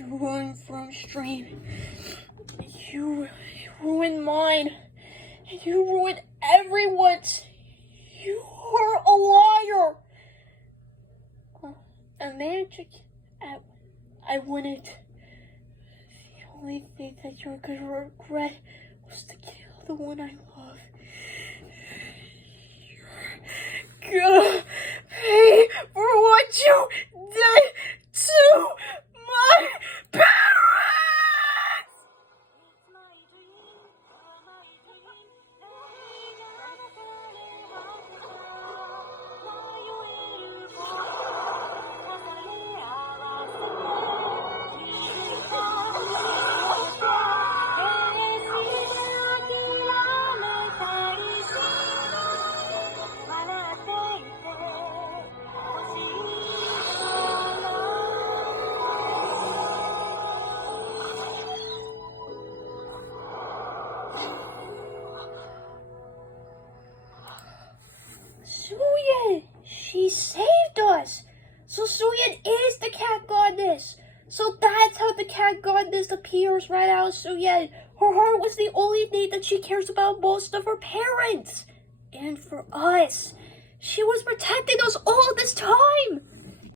You ruined from stream. You ruined mine. And you ruined everyone's. You are a liar. A magic. I wouldn't. The only thing that you could regret was to kill the one I love. You're gonna pay for what you did to my parents! Suyin! She saved us! So Suyin is the cat goddess! So that's how the cat goddess appears right out of Suyin. Her heart was the only thing that she cares about most of her parents. And for us. She was protecting us all this time!